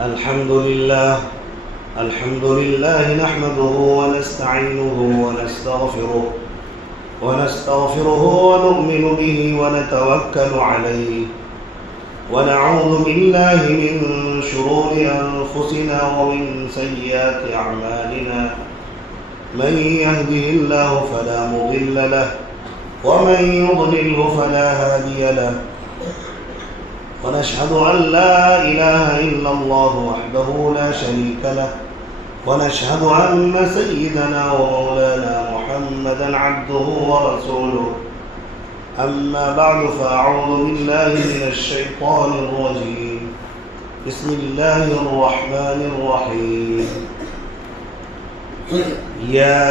الحمد لله نحمده ونستعينه ونستغفره ونؤمن به ونتوكل عليه ونعوذ بالله من شرور أنفسنا ومن سيئات أعمالنا من يهده الله فلا مضل له ومن يضلله فلا هادي له ونشهد أن لا إله إلا الله وحده لا شريك له ونشهد أن سيدنا ومولانا محمدا عبده ورسوله أما بعد فأعوذ بالله من الشيطان الرجيم بسم الله الرحمن الرحيم يا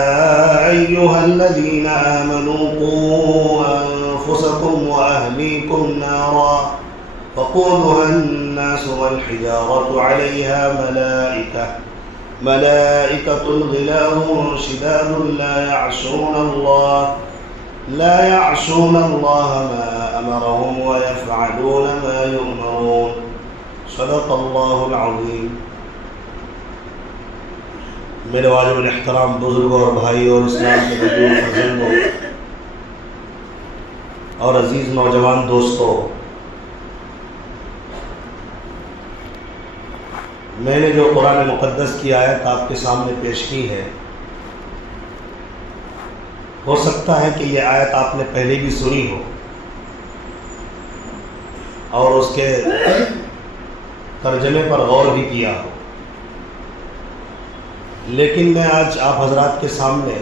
أيها الذين آمنوا قوا أنفسكم وأهليكم نارا وقودها الناس والحجارة عليها ملائكة غلاظ شداد لا يعصون الله ما أمرهم ويفعلون ما يؤمرون صدق الله العظيم. میرے واجب الاحترام بزرگوں اور بھائیوں اور اسلام کے بزرگ فرزندوں اور عزیز نوجوان دوستوں، میں نے جو قرآن مقدس کی آیت آپ کے سامنے پیش کی ہے، ہو سکتا ہے کہ یہ آیت آپ نے پہلے بھی سنی ہو اور اس کے ترجمے پر غور بھی کیا ہو، لیکن میں آج آپ حضرات کے سامنے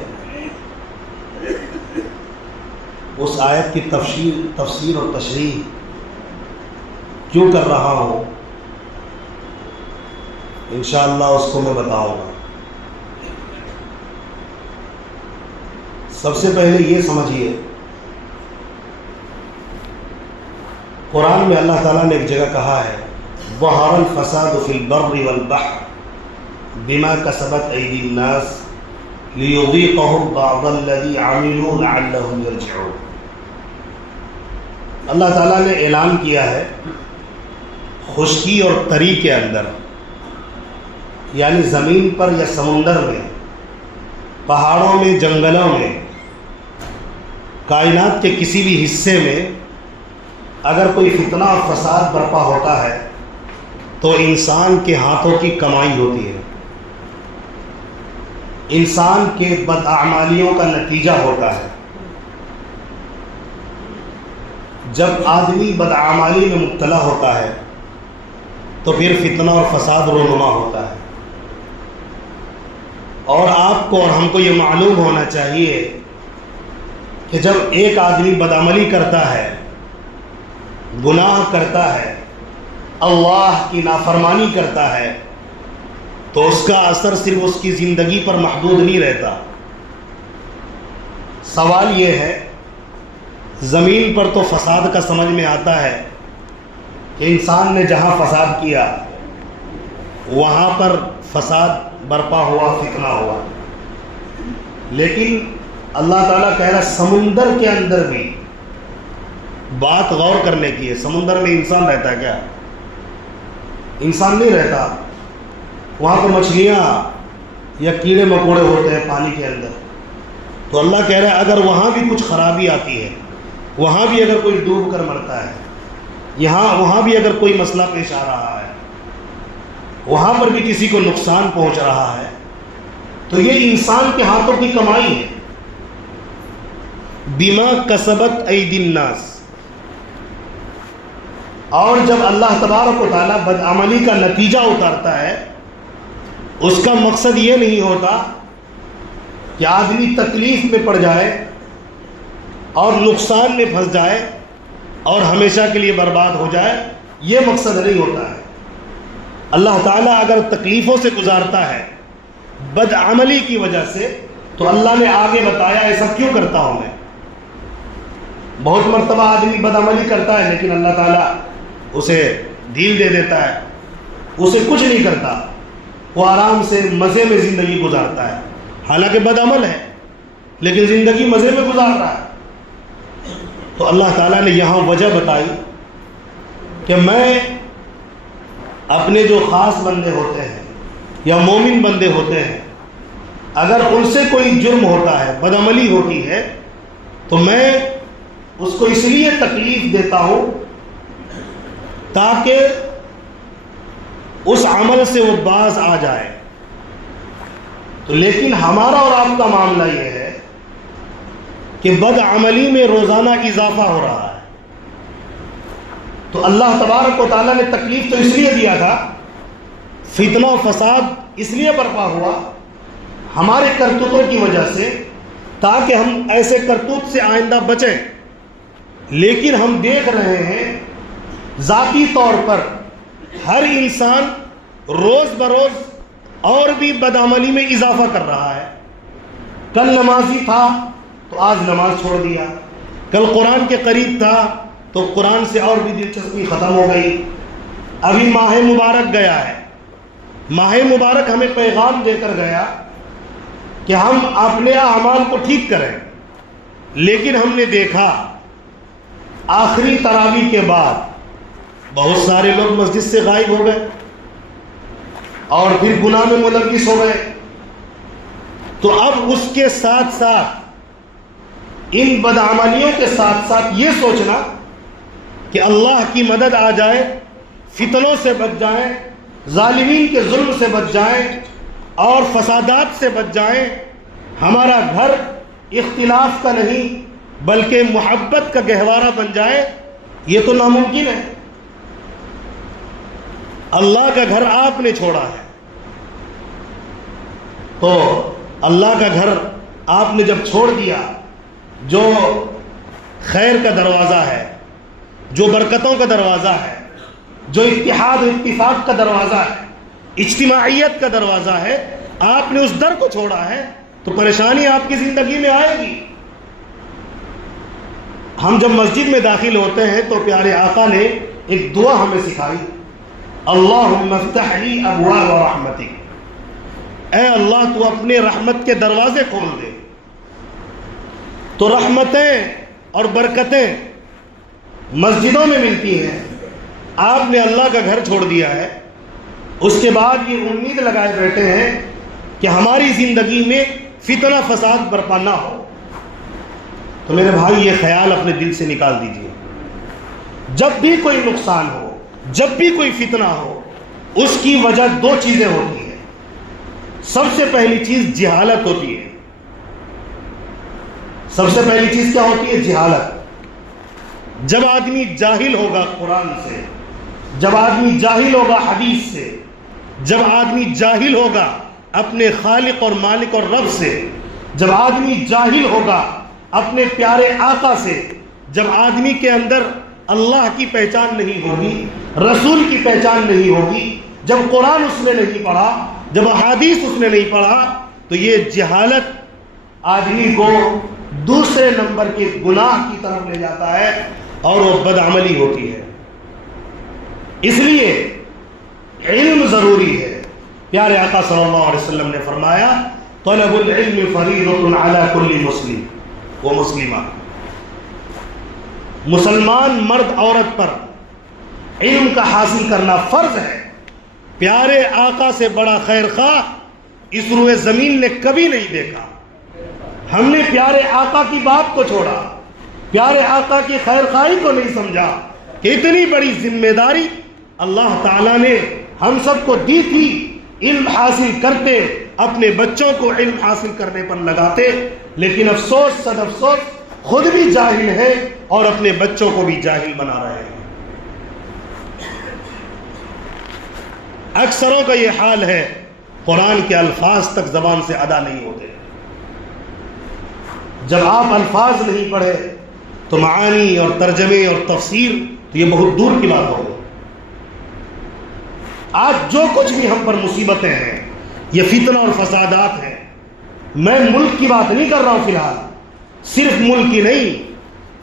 اس آیت کی تفسیر اور تشریح کیوں کر رہا ہوں، انشاءاللہ اس کو میں بتاؤں گا۔ سب سے پہلے یہ سمجھیے، قرآن میں اللہ تعالیٰ نے ایک جگہ کہا ہے ظہر الفساد فی البر والبحر بما کسبت ایدی الناس لیذیقہم بعض الذی عملوا لعلہم یرجعون۔ اللہ تعالیٰ نے اعلان کیا ہے خشکی اور تری کے اندر، یعنی زمین پر یا سمندر میں، پہاڑوں میں، جنگلوں میں، کائنات کے کسی بھی حصے میں اگر کوئی فتنہ اور فساد برپا ہوتا ہے تو انسان کے ہاتھوں کی کمائی ہوتی ہے، انسان کے بداعمالیوں کا نتیجہ ہوتا ہے۔ جب آدمی بداعمالی میں مبتلا ہوتا ہے تو پھر فتنہ اور فساد رونما ہوتا ہے، اور آپ کو اور ہم کو یہ معلوم ہونا چاہیے کہ جب ایک آدمی بدعملی کرتا ہے، گناہ کرتا ہے، اللہ کی نافرمانی کرتا ہے، تو اس کا اثر صرف اس کی زندگی پر محدود نہیں رہتا۔ سوال یہ ہے، زمین پر تو فساد کا سمجھ میں آتا ہے کہ انسان نے جہاں فساد کیا وہاں پر فساد برپا ہوا، فتنہ ہوا، لیکن اللہ تعالیٰ کہہ رہا سمندر کے اندر بھی بات غور کرنے کی ہے۔ سمندر میں انسان رہتا ہے کیا؟ انسان نہیں رہتا، وہاں تو مچھلیاں یا کیڑے مکوڑے ہوتے ہیں پانی کے اندر۔ تو اللہ کہہ رہا ہے اگر وہاں بھی کچھ خرابی آتی ہے، وہاں بھی اگر کوئی ڈوب کر مرتا ہے، وہاں بھی اگر کوئی مسئلہ پیش آ رہا ہے، وہاں پر بھی کسی کو نقصان پہنچ رہا ہے، تو یہ انسان کے ہاتھوں کی کمائی ہے۔ بما کسبت ایدی الناس۔ اور جب اللہ تبارک و تعالیٰ بدعملی کا نتیجہ اتارتا ہے، اس کا مقصد یہ نہیں ہوتا کہ آدمی تکلیف میں پڑ جائے اور نقصان میں پھنس جائے اور ہمیشہ کے لیے برباد ہو جائے، یہ مقصد نہیں ہوتا ہے۔ اللہ تعالیٰ اگر تکلیفوں سے گزارتا ہے بدعملی کی وجہ سے، تو اللہ نے آگے بتایا ایسا کیوں کرتا ہوں میں۔ بہت مرتبہ آدمی بدعملی کرتا ہے لیکن اللہ تعالیٰ اسے ڈھیل دے دیتا ہے، اسے کچھ نہیں کرتا، وہ آرام سے مزے میں زندگی گزارتا ہے، حالانکہ بدعمل ہے لیکن زندگی مزے میں گزار رہا ہے۔ تو اللہ تعالیٰ نے یہاں وجہ بتائی کہ میں اپنے جو خاص بندے ہوتے ہیں یا مومن بندے ہوتے ہیں، اگر ان سے کوئی جرم ہوتا ہے، بدعملی ہوتی ہے، تو میں اس کو اس لیے تکلیف دیتا ہوں تاکہ اس عمل سے وہ باز آ جائے۔ تو لیکن ہمارا اور آپ کا معاملہ یہ ہے کہ بدعملی میں روزانہ اضافہ ہو رہا ہے۔ تو اللہ تبارک و تعالیٰ نے تکلیف تو اس لیے دیا تھا، فتنہ و فساد اس لیے برپا ہوا ہمارے کرتوتوں کی وجہ سے، تاکہ ہم ایسے کرتوت سے آئندہ بچیں۔ لیکن ہم دیکھ رہے ہیں ذاتی طور پر ہر انسان روز بروز اور بھی بدعملی میں اضافہ کر رہا ہے۔ کل نمازی تھا تو آج نماز چھوڑ دیا، کل قرآن کے قریب تھا تو قرآن سے اور بھی دلچسپی ختم ہو گئی۔ ابھی ماہ مبارک گیا ہے، ماہ مبارک ہمیں پیغام دے کر گیا کہ ہم اپنے اعمال کو ٹھیک کریں، لیکن ہم نے دیکھا آخری تراویح کے بعد بہت سارے لوگ مسجد سے غائب ہو گئے اور پھر گناہ میں ملوث ہو گئے۔ تو اب اس کے ساتھ ساتھ ان بدعملیوں کے ساتھ ساتھ یہ سوچنا کہ اللہ کی مدد آ جائے، فتنوں سے بچ جائیں، ظالمین کے ظلم سے بچ جائیں اور فسادات سے بچ جائیں، ہمارا گھر اختلاف کا نہیں بلکہ محبت کا گہوارہ بن جائے، یہ تو ناممکن ہے۔ اللہ کا گھر آپ نے چھوڑا ہے، تو اللہ کا گھر آپ نے جب چھوڑ دیا، جو خیر کا دروازہ ہے، جو برکتوں کا دروازہ ہے، جو اتحاد و اتفاق کا دروازہ ہے، اجتماعیت کا دروازہ ہے، آپ نے اس در کو چھوڑا ہے تو پریشانی آپ کی زندگی میں آئے گی۔ ہم جب مسجد میں داخل ہوتے ہیں تو پیارے آقا نے ایک دعا ہمیں سکھائی، اللہم افتح لی ابواب رحمتک، اے اللہ تو اپنے رحمت کے دروازے کھول دے۔ تو رحمتیں اور برکتیں مسجدوں میں ملتی ہیں، آپ نے اللہ کا گھر چھوڑ دیا ہے، اس کے بعد یہ امید لگائے بیٹھے ہیں کہ ہماری زندگی میں فتنہ فساد برپا نہ ہو۔ تو میرے بھائی یہ خیال اپنے دل سے نکال دیجئے، جب بھی کوئی نقصان ہو، جب بھی کوئی فتنہ ہو، اس کی وجہ دو چیزیں ہوتی ہیں۔ سب سے پہلی چیز جہالت ہوتی ہے۔ سب سے پہلی چیز کیا ہوتی ہے؟ جہالت۔ جب آدمی جاہل ہوگا قرآن سے، جب آدمی جاہل ہوگا حدیث سے، جب آدمی جاہل ہوگا اپنے خالق اور مالک اور رب سے، جب آدمی جاہل ہوگا اپنے پیارے آقا سے، جب آدمی کے اندر اللہ کی پہچان نہیں ہوگی، رسول کی پہچان نہیں ہوگی، جب قرآن اس نے نہیں پڑھا، جب احادیث اس نے نہیں پڑھا، تو یہ جہالت آدمی کو دوسرے نمبر کے گناہ کی طرف لے جاتا ہے اور وہ بدعملی ہوتی ہے۔ اس لیے علم ضروری ہے۔ پیارے آقا صلی اللہ علیہ وسلم نے فرمایا، طلب العلم فریضۃ علی کل مسلم و مسلمہ، مسلمان مرد عورت پر علم کا حاصل کرنا فرض ہے۔ پیارے آقا سے بڑا خیر خواہ اس روئے زمین نے کبھی نہیں دیکھا۔ ہم نے پیارے آقا کی بات کو چھوڑا، پیارے آقا کی خیر خواہی کو نہیں سمجھا کہ اتنی بڑی ذمہ داری اللہ تعالیٰ نے ہم سب کو دی تھی، علم حاصل کرتے، اپنے بچوں کو علم حاصل کرنے پر لگاتے، لیکن افسوس صد افسوس خود بھی جاہل ہے اور اپنے بچوں کو بھی جاہل بنا رہے ہیں۔ اکثروں کا یہ حال ہے، قرآن کے الفاظ تک زبان سے ادا نہیں ہوتے۔ جب آپ الفاظ نہیں پڑھے تو معانی اور ترجمے اور تفسیر تو یہ بہت دور کی بات ہوگی۔ آج جو کچھ بھی ہم پر مصیبتیں ہیں، یہ فتنہ اور فسادات ہیں۔ میں ملک کی بات نہیں کر رہا ہوں فی الحال، صرف ملک کی نہیں،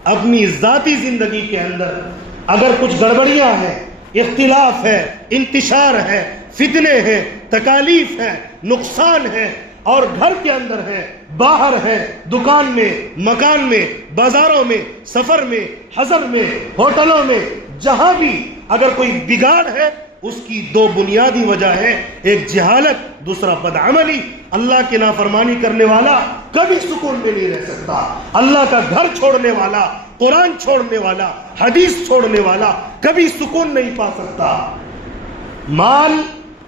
اپنی ذاتی زندگی کے اندر اگر کچھ گڑبڑیاں ہیں، اختلاف ہے، انتشار ہے، فتنے ہیں، تکالیف ہیں، نقصان ہے، اور گھر کے اندر ہے، باہر ہے، دکان میں، مکان میں، بازاروں میں، سفر میں، حضر میں، ہوٹلوں میں، جہاں بھی اگر کوئی بگاڑ ہے اس کی دو بنیادی وجہ ہے، ایک جہالت، دوسرا بدعملی۔ اللہ کی نافرمانی کرنے والا کبھی سکون میں نہیں رہ سکتا۔ اللہ کا گھر چھوڑنے والا، قرآن چھوڑنے والا، حدیث چھوڑنے والا کبھی سکون نہیں پا سکتا۔ مال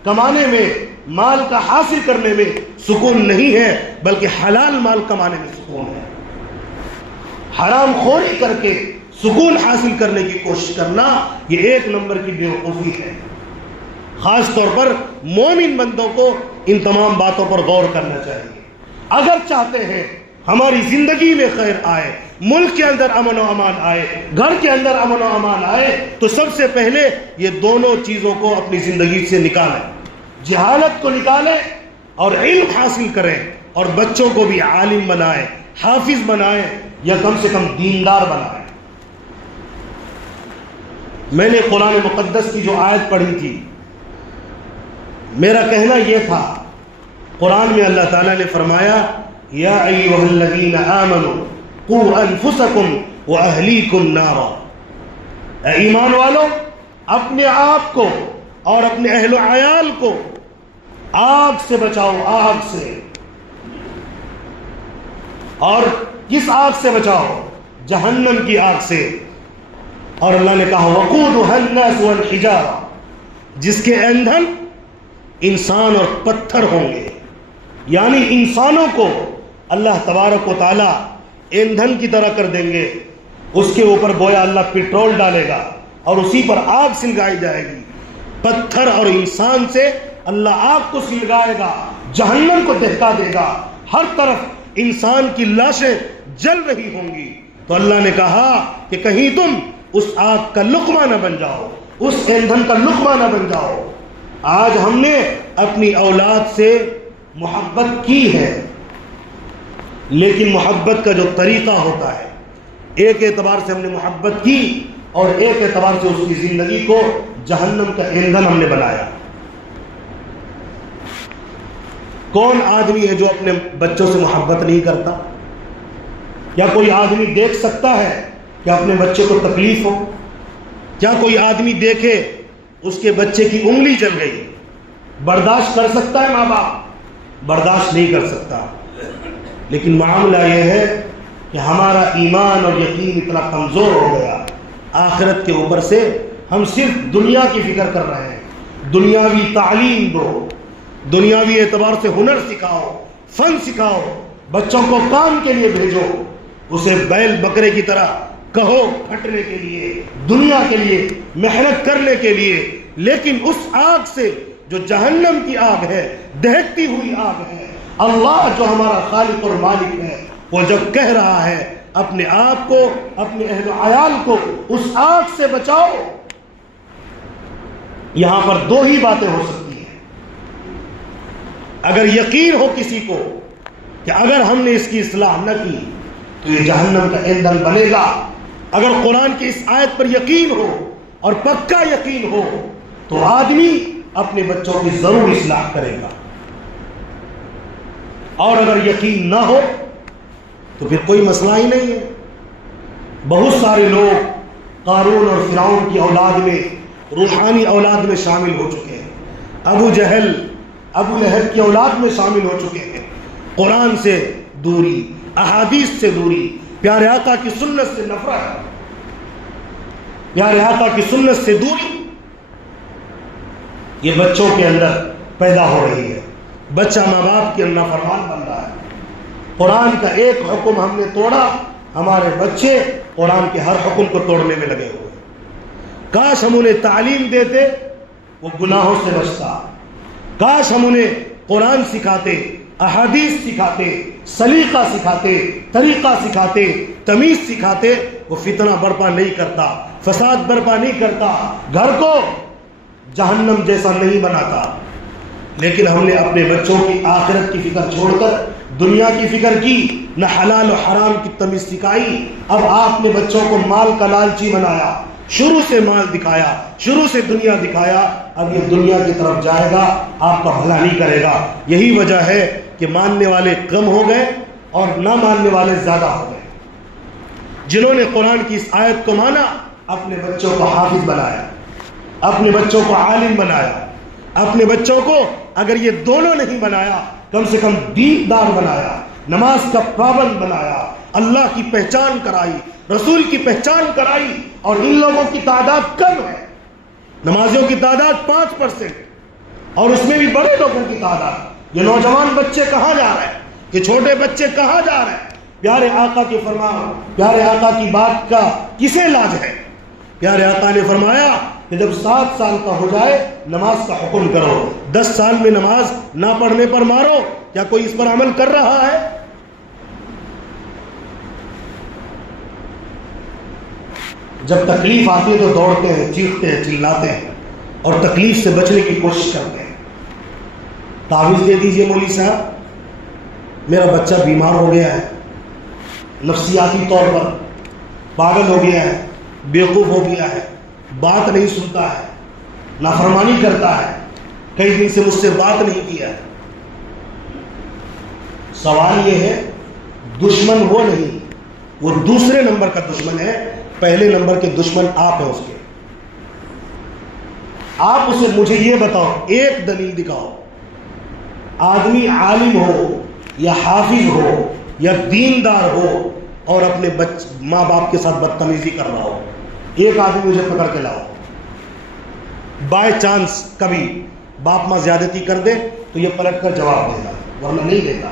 کمانے میں، مال کا حاصل کرنے میں سکون نہیں ہے، بلکہ حلال مال کمانے میں سکون ہے۔ حرام خوری کر کے سکون حاصل کرنے کی کوشش کرنا یہ ایک نمبر کی بیوقوفی ہے۔ خاص طور پر مومن بندوں کو ان تمام باتوں پر غور کرنا چاہیے۔ اگر چاہتے ہیں ہماری زندگی میں خیر آئے، ملک کے اندر امن و امان آئے، گھر کے اندر امن و امان آئے، تو سب سے پہلے یہ دونوں چیزوں کو اپنی زندگی سے نکالیں۔ جہالت کو نکالیں اور علم حاصل کریں، اور بچوں کو بھی عالم بنائیں، حافظ بنائیں، یا کم سے کم دیندار بنائیں۔ میں نے قرآن مقدس کی جو آیت پڑھی تھی، میرا کہنا یہ تھا، قرآن میں اللہ تعالیٰ نے فرمایا یا ایھا الذین آمنوا قوا انفسکم واہلیکم نارا، اے ایمان والو اپنے آپ کو اور اپنے اہل و عیال کو آگ سے بچاؤ، آگ سے۔ اور کس آگ سے بچاؤ؟ جہنم کی آگ سے۔ اور اللہ نے کہا وقودها الناس والحجارہ، جس کے ایندھن انسان اور پتھر ہوں گے، یعنی انسانوں کو اللہ تبارک و تعالی ایندھن کی طرح کر دیں گے، اس کے اوپر گویا اللہ پیٹرول ڈالے گا اور اسی پر آگ سلگائی جائے گی۔ پتھر اور انسان سے اللہ آگ کو سلگائے گا، جہنم کو دہکا دے گا، ہر طرف انسان کی لاشیں جل رہی ہوں گی۔ تو اللہ نے کہا کہ کہیں تم اس آگ کا لقمہ نہ بن جاؤ، اس ایندھن کا لقمہ نہ بن جاؤ۔ آج ہم نے اپنی اولاد سے محبت کی ہے، لیکن محبت کا جو طریقہ ہوتا ہے، ایک اعتبار سے ہم نے محبت کی اور ایک اعتبار سے اس کی زندگی کو جہنم کا ایندھن ہم نے بنایا۔ کون آدمی ہے جو اپنے بچوں سے محبت نہیں کرتا؟ کیا کوئی آدمی دیکھ سکتا ہے کہ اپنے بچے کو تکلیف ہو؟ کیا کوئی آدمی دیکھے اس کے بچے کی انگلی جل گئی، برداشت کر سکتا ہے؟ ماں باپ برداشت نہیں کر سکتا۔ لیکن معاملہ یہ ہے کہ ہمارا ایمان اور یقین اتنا کمزور ہو گیا، آخرت کے اوپر سے ہم صرف دنیا کی فکر کر رہے ہیں۔ دنیاوی تعلیم دو، دنیاوی اعتبار سے ہنر سکھاؤ، فن سکھاؤ، بچوں کو کام کے لیے بھیجو، اسے بیل بکرے کی طرح کہو پھٹنے کے لیے، دنیا کے لیے محنت کرنے کے لیے، لیکن اس آگ سے جو جہنم کی آگ ہے، دہکتی ہوئی آگ ہے، اللہ جو ہمارا خالق اور مالک ہے وہ جب کہہ رہا ہے اپنے آپ کو، اپنے اہل و عیال کو اس آگ سے بچاؤ، یہاں پر دو ہی باتیں ہو سکتی ہیں۔ اگر یقین ہو کسی کو کہ اگر ہم نے اس کی اصلاح نہ کی تو یہ جہنم کا ایندھن بنے گا، اگر قرآن کی اس آیت پر یقین ہو اور پکا یقین ہو تو آدمی اپنے بچوں کی ضرور اصلاح کرے گا، اور اگر یقین نہ ہو تو پھر کوئی مسئلہ ہی نہیں ہے۔ بہت سارے لوگ قارون اور فرعون کی اولاد میں، روحانی اولاد میں شامل ہو چکے ہیں، ابو جہل، ابو لہب کی اولاد میں شامل ہو چکے ہیں۔ قرآن سے دوری، احادیث سے دوری، پیارے آقا کی سنت سے نفرت، پیارے آقا کی سنت سے دوری، یہ بچوں کے اندر پیدا ہو رہی ہے۔ بچہ ماں باپ کے نافرمان بن رہا ہے۔ قرآن کا ایک حکم ہم نے توڑا، ہمارے بچے قرآن کے ہر حکم کو توڑنے میں لگے ہوئے۔ کاش ہم انہیں تعلیم دیتے، وہ گناہوں سے بچتا۔ کاش ہم انہیں قرآن سکھاتے، احادیث سکھاتے، سلیقہ سکھاتے، طریقہ سکھاتے، تمیز سکھاتے، وہ فتنہ برپا نہیں کرتا، فساد برپا نہیں کرتا، گھر کو جہنم جیسا نہیں بناتا۔ لیکن ہم نے اپنے بچوں کی آخرت کی فکر چھوڑ کر دنیا کی فکر کی، نہ حلال و حرام کی تمیز سکھائی۔ اب آپ نے بچوں کو مال کا لالچی بنایا، شروع سے مال دکھایا، شروع سے دنیا دکھایا، اب یہ دنیا کی طرف جائے گا، آپ کا بھلا نہیں کرے گا۔ یہی وجہ ہے کہ ماننے والے کم ہو گئے اور نہ ماننے والے زیادہ ہو گئے۔ جنہوں نے قرآن کی اس آیت کو مانا، اپنے بچوں کو حافظ بنایا، اپنے بچوں کو عالم بنایا، اپنے بچوں کو اگر یہ دونوں نہیں بنایا کم سے کم دیندار بنایا، نماز کا پابند بنایا، اللہ کی پہچان کرائی، رسول کی پہچان کرائی. اور ان لوگوں کی تعداد کم ہے، نمازیوں کی تعداد 5%، اور اس میں بھی بڑے لوگوں کی تعداد. یہ نوجوان بچے کہاں جا رہے ہیں؟ یہ چھوٹے بچے کہاں جا رہے ہیں؟ پیارے آقا کی فرمان، پیارے آقا کی بات کا کسے لاج ہے؟ پیارے آقا نے فرمایا کہ جب 7 سال کا ہو جائے نماز کا حکم کرو، 10 سال میں نماز نہ پڑھنے پر مارو. کیا کوئی اس پر عمل کر رہا ہے؟ جب تکلیف آتی ہے تو دوڑتے ہیں، چیختے ہیں، چلاتے ہیں اور تکلیف سے بچنے کی کوشش کرتے ہیں. تعویذ دے دیجئے مولوی صاحب، میرا بچہ بیمار ہو گیا ہے، نفسیاتی طور پر پاگل ہو گیا ہے، بیوقوف ہو گیا ہے، بات نہیں سنتا ہے، نافرمانی کرتا ہے، کئی دن سے مجھ سے بات نہیں کیا ہے. سوال یہ ہے، دشمن وہ نہیں، وہ دوسرے نمبر کا دشمن ہے، پہلے نمبر کے دشمن آپ ہیں اس کے. آپ اسے مجھے یہ بتاؤ، ایک دلیل دکھاؤ، آدمی عالم ہو یا حافظ ہو یا دیندار ہو اور اپنے ماں باپ کے ساتھ بدتمیزی کر رہا ہو، ایک آدمی مجھے پکڑ کے لاؤ. بائی چانس کبھی باپ ماں زیادتی کر دے تو یہ پلٹ کر جواب دے گا، ورنہ نہیں دیتا.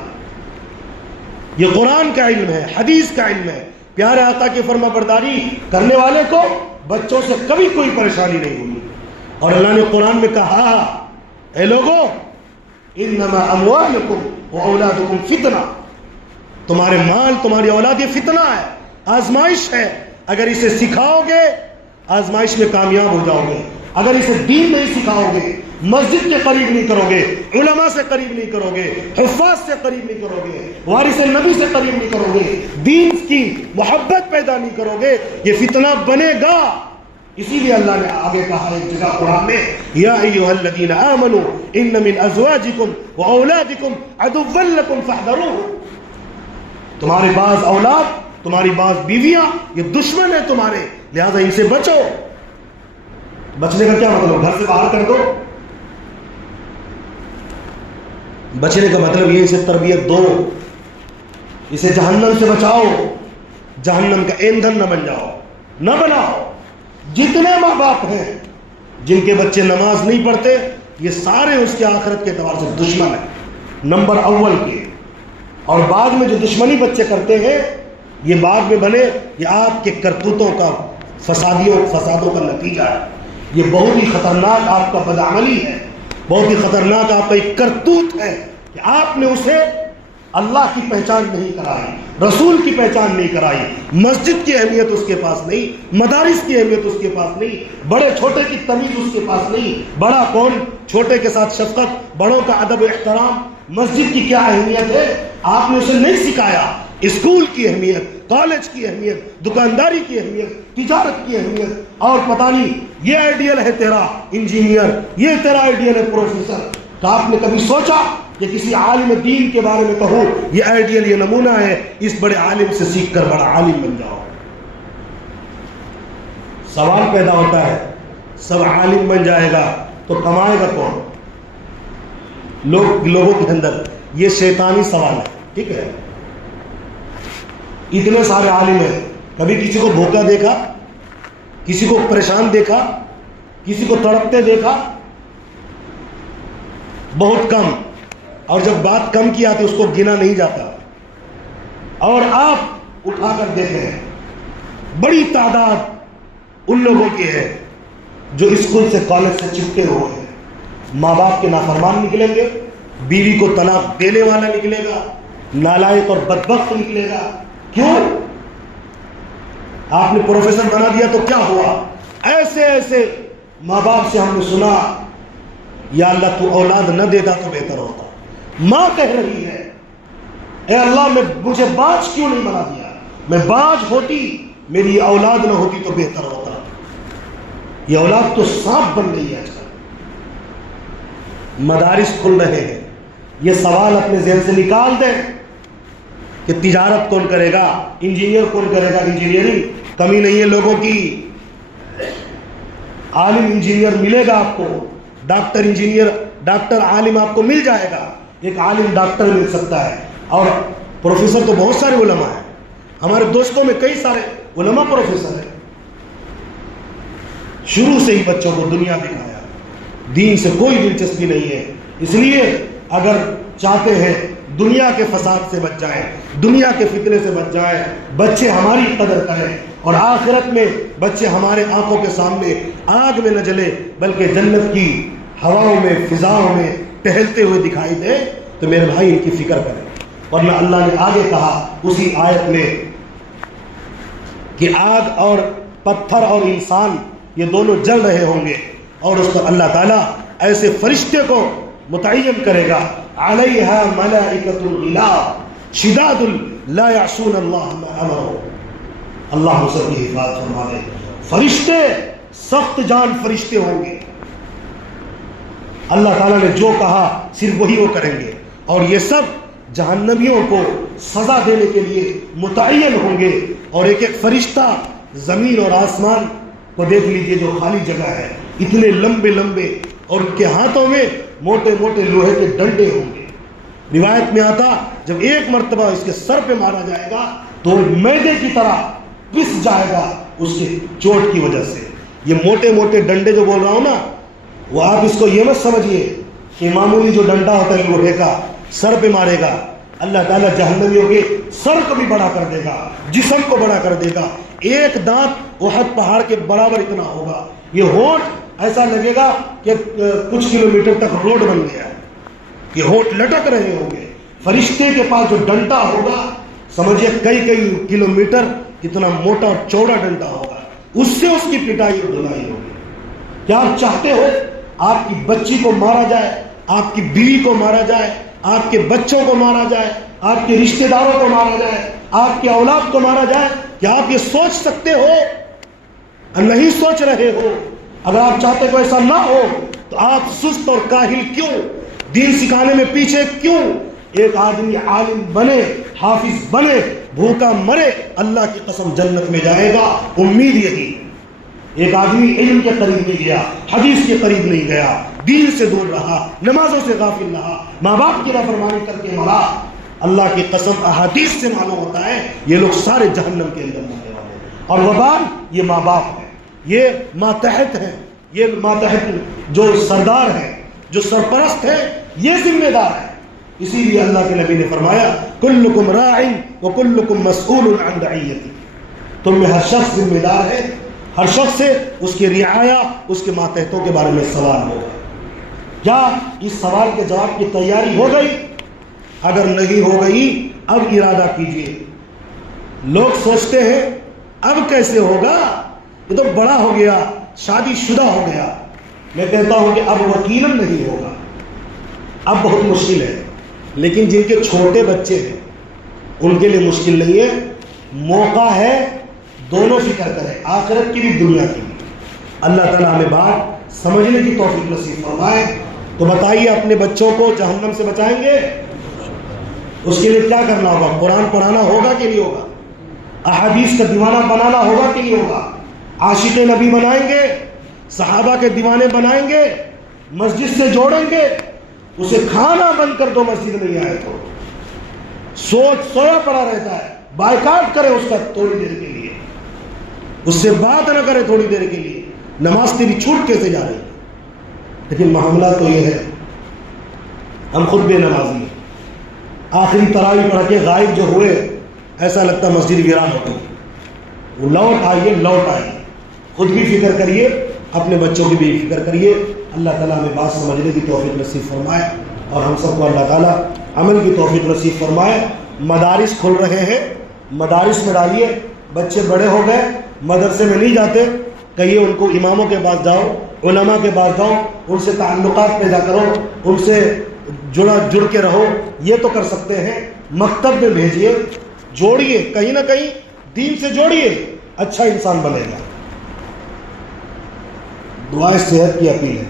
یہ قرآن کا علم ہے، حدیث کا علم ہے. پیارے آقا کی فرما برداری کرنے والے کو بچوں سے کبھی کوئی پریشانی نہیں ہوگی. اور اللہ نے قرآن میں کہا، اے لوگو انما اموالکم واولادکم فتنہ، تمہارے مال تمہاری اولاد یہ فتنہ ہے، آزمائش ہے. اگر اسے سکھاؤ گے آزمائش میں کامیاب ہو جاؤ گے، اگر اسے دین نہیں سکھاؤ گے، مسجد کے قریب نہیں کرو گے، علماء سے قریب نہیں کرو گے، حفاظ سے قریب نہیں کرو گے، وارث نبی سے قریب نہیں کرو گے، دین کی محبت پیدا نہیں کرو گے، یہ فتنہ بنے گا. اسی لیے اللہ نے آگے کہا ایک جگہ قرآن میں، یا ایھا الذین آمنوا ان من ازواجکم واولادکم عدوا لکم فاحذروہ. تمہارے بعض اولاد، تمہاری بعض بیویاں یہ دشمن ہیں تمہارے، لہذا ان سے بچو. بچنے کا کیا مطلب؟ گھر سے باہر کر دو. بچنے کا مطلب یہ اسے تربیت دو، اسے جہنم سے بچاؤ، جہنم کا ایندھن نہ بن جاؤ، نہ بناؤ. جتنے ماں باپ ہیں جن کے بچے نماز نہیں پڑھتے یہ سارے اس کے آخرت کے اعتبار سے دشمن ہیں نمبر اول کے. اور بعد میں جو دشمنی بچے کرتے ہیں یہ بعد میں بنے، یہ آپ کے کرتوتوں کا فسادوں کا نتیجہ ہے. یہ بہت ہی خطرناک آپ کا بدعملی ہے، بہت ہی خطرناک آپ کا ایک کرتوت ہے کہ آپ نے اسے اللہ کی پہچان نہیں کرائی، رسول کی پہچان نہیں کرائی، مسجد کی اہمیت اس کے پاس نہیں، مدارس کی اہمیت اس کے پاس نہیں، بڑے چھوٹے کی تمیز اس کے پاس نہیں، بڑا کون، چھوٹے کے ساتھ شفقت، بڑوں کا ادب و احترام، مسجد کی کیا اہمیت ہے آپ نے اسے نہیں سکھایا. اسکول کی اہمیت، کالج کی اہمیت، دکانداری کی اہمیت، تجارت کی اہمیت، اور پتہ نہیں یہ آئیڈیل ہے تیرا انجینئر، یہ تیرا آئیڈیل ہے پروفیسر. تو آپ نے کبھی سوچا کہ کسی عالم دین کے بارے میں کہو یہ آئیڈیل، یہ نمونہ ہے، اس بڑے عالم سے سیکھ کر بڑا عالم بن جاؤ؟ سوال پیدا ہوتا ہے، سب عالم بن جائے گا تو کمائے گا کون؟ لوگوں کے اندر یہ شیطانی سوال ہے. ٹھیک ہے، اتنے سارے عالم ہیں، کبھی کسی کو بھوکا دیکھا، کسی کو پریشان دیکھا، کسی کو تڑپتے دیکھا؟ بہت کم. اور جب بات کم کی آتی اس کو گنا نہیں جاتا. اور آپ اٹھا کر دیکھیں بڑی تعداد ان لوگوں کی ہے جو اسکول سے کالج سے چپکے ہوئے ہیں، ماں باپ کے نافرمان نکلیں گے، بیوی کو طلاق دینے والا نکلے گا، نالائق اور بدبخت نکلے گا. کیوں؟ آپ نے پروفیسر بنا دیا تو کیا ہوا؟ ایسے ایسے ماں باپ سے ہم نے سنا، یا اللہ تو اولاد نہ دیتا تو بہتر ہوتا. ماں کہہ رہی ہے، اے اللہ مجھے باج کیوں نہیں بنا دیا؟ میں باج ہوتی، میری اولاد نہ ہوتی تو بہتر ہوتا. یہ اولاد تو سانپ بن گئی ہے. آج کل مدارس کھل رہے ہیں، یہ سوال اپنے ذہن سے نکال دیں کہ تجارت کون کرے گا، انجینئر کون کرے گا، انجینئرنگ کمی نہیں ہے لوگوں کی. عالم انجینئر ملے گا آپ کو، ڈاکٹر انجینئر، ڈاکٹر عالم آپ کو مل جائے گا، ایک عالم ڈاکٹر مل سکتا ہے، اور پروفیسر تو بہت سارے علماء ہیں، ہمارے دوستوں میں کئی سارے علماء پروفیسر ہیں۔ شروع سے ہی بچوں کو دنیا دکھایا، دین سے کوئی دلچسپی نہیں ہے۔ اس لیے اگر چاہتے ہیں دنیا کے فساد سے بچ جائیں، دنیا کے فتنے سے بچ جائیں، بچے ہماری قدر کریں اور آخرت میں بچے ہمارے آنکھوں کے سامنے آگ میں نہ جلے بلکہ جنت کی ہواؤں میں، فضاؤں میں ٹہلتے ہوئے دکھائی دے، تو میرے بھائی ان کی فکر کریں۔ ورنہ اللہ نے آگے کہا اسی آیت میں کہ آگ اور پتھر اور انسان یہ دونوں جل رہے ہوں گے، اور اس پر اللہ تعالیٰ ایسے فرشتے کو متعین کرے گا، علیہا ملائکۃ غلاظ شداد لا یعصون اللہ ما امرهم، اللہ ہم سب کی حفاظت فرما دے۔ فرشتے سخت جان فرشتے ہوں گے، اللہ تعالیٰ نے جو کہا صرف وہی وہ کریں گے، اور یہ سب جہنمیوں کو سزا دینے کے لیے متعین ہوں گے۔ اور ایک ایک فرشتہ زمین اور آسمان کو دیکھ لیجئے جو خالی جگہ ہے، اتنے لمبے لمبے، اور ان کے ہاتھوں میں موٹے موٹے لوہے کے ڈنڈے ہوں گے۔ روایت میں آتا جب ایک مرتبہ اس کے سر پہ مارا جائے گا تو میدے کی طرح پس جائے گا اس کے چوٹ کی وجہ سے۔ یہ موٹے موٹے ڈنڈے جو بول رہا ہوں نا، وہ آپ اس کو یہ مت سمجھیے کہ معمولی جو ڈنڈا ہوتا ہے لوہے کا سر پہ مارے گا، اللہ تعالیٰ جہنمیوں کے سر کو بھی بڑا کر دے گا، جسم کو بڑا کر دے گا۔ ایک دانت احد پہاڑ کے برابر اتنا ہوگا، یہ ہونٹ ایسا لگے گا کہ کچھ کلومیٹر تک روڈ بن گیا ہے، یہ ہونٹ لٹک رہے ہوں گے۔ فرشتے کے پاس جو ڈنڈا ہوگا سمجھیے کئی کئی کلومیٹر اتنا موٹا اور چوڑا ڈنڈا ہوگا، اس سے اس کی پٹائی اور دھلائی ہوگی۔ کیا آپ چاہتے ہو آپ کی بچی کو مارا جائے، آپ کی بیوی کو مارا جائے، آپ کے بچوں کو مارا جائے، آپ کے رشتہ داروں کو مارا جائے، آپ کے اولاد کو مارا جائے؟ کیا آپ یہ سوچ سکتے ہو؟ نہیں سوچ رہے ہو۔ اگر آپ چاہتے کہ ایسا نہ ہو تو آپ سست اور کاہل کیوں، دین سکھانے میں پیچھے کیوں؟ ایک آدمی عالم بنے، حافظ بنے، بھوکا مرے، اللہ کی قسم جنت میں جائے گا، امید یہی۔ ایک آدمی علم کے قریب نہیں گیا، حدیث کے قریب نہیں گیا، دین سے دور رہا، نمازوں سے غافل رہا، ماں باپ کی نافرمانی کر کے مرا، اللہ کی قسم احادیث سے معلوم ہوتا ہے یہ لوگ سارے جہنم کے اندر مرنے والے ہیں۔ اور وبال یہ ماں باپ ہے، یہ ماتحت ہیں، یہ ماتحت جو سردار ہیں، جو سرپرست ہیں، یہ ذمہ دار ہے۔ اسی لیے اللہ کے نبی نے فرمایا کلکم راع وکلکم مسئول عن رعیتہ، تم میں ہر شخص ذمہ دار ہے، ہر شخص سے اس کی رعایا، اس کے ماتحتوں کے بارے میں سوال ہوگا۔ کیا اس سوال کے جواب کی تیاری ہو گئی؟ اگر نہیں ہو گئی اب ارادہ کیجئے۔ لوگ سوچتے ہیں اب کیسے ہوگا، یہ تو بڑا ہو گیا، شادی شدہ ہو گیا۔ میں کہتا ہوں کہ اب یقیناً نہیں ہوگا، اب بہت مشکل ہے، لیکن جن کے چھوٹے بچے ہیں ان کے لیے مشکل نہیں ہے، موقع ہے، دونوں فکر کریں، آخرت کی بھی دنیا کی بھی۔ اللہ تعالیٰ ہمیں بات سمجھنے کی توفیق نصیب فرمائے۔ تو بتائیے اپنے بچوں کو جہنم سے بچائیں گے؟ اس کے لیے کیا کرنا ہوگا؟ قرآن پڑھانا ہوگا کہ نہیں ہوگا؟ احادیث کا دیوانہ بنانا ہوگا کہ نہیں ہوگا؟ عاشق نبی بنائیں گے، صحابہ کے دیوانے بنائیں گے، مسجد سے جوڑیں گے، اسے کھانا بند کر دو مسجد نہیں آئے تو، سویا پڑا رہتا ہے، بائیکاٹ کرے اس کا تھوڑی دیر کے لیے، اس سے بات نہ کرے تھوڑی دیر کے لیے، نماز تیری چھوٹ کیسے جا رہی ہے؟ لیکن معاملہ تو یہ ہے ہم خود بے نمازی ہیں، آخری تراویح پڑھ کے غائب جو ہوئے ایسا لگتا مسجد ویران ہو گئی۔ وہ لوٹ آئیے، خود بھی فکر کریے، اپنے بچوں کی بھی فکر کریے۔ اللہ تعالیٰ ہمیں بات سمجھنے کی توفیق نصیب فرمائے، اور ہم سب کو اللہ تعالیٰ عمل کی توفیق نصیب فرمائے۔ مدارس کھل رہے ہیں، مدارس میں ڈالیے، بچے بڑے ہو گئے، مدرسے میں نہیں جاتے، کہیے ان کو اماموں کے پاس جاؤ، علماء کے پاس جاؤ، ان سے تعلقات پیدا کرو، ان سے جڑ کے رہو، یہ تو کر سکتے ہیں۔ مکتب میں بھیجیے، جوڑیے، کہیں نہ کہیں دین سے جوڑیے، اچھا انسان بنے گا۔ دعائے صحت کی اپیل ہے۔